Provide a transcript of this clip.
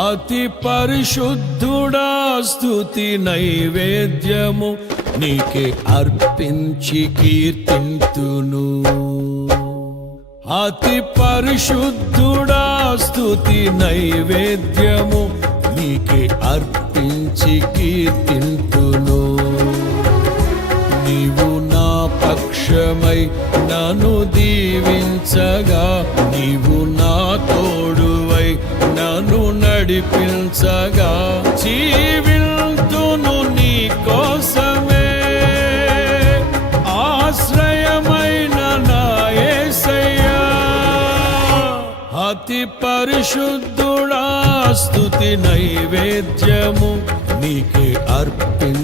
అతి పరిశుద్ధుడా స్తుతి నైవేద్యము నీకే అర్పించి కీర్తింతును. అతి పరిశుద్ధుడా స్తుతి నైవేద్యము నీకే అర్పించి కీర్తింతును. నీవు నా పక్షమై నన్ను దీవించగా, నీవు నా తోడువై నన్ను నడిపించగా, జీవింతును నీ కోసమే ఆశ్రయమైన నా యేసయ్యా. అతి పరిశుద్ధుడా స్తుతి నైవేద్యము నీకే అర్పించి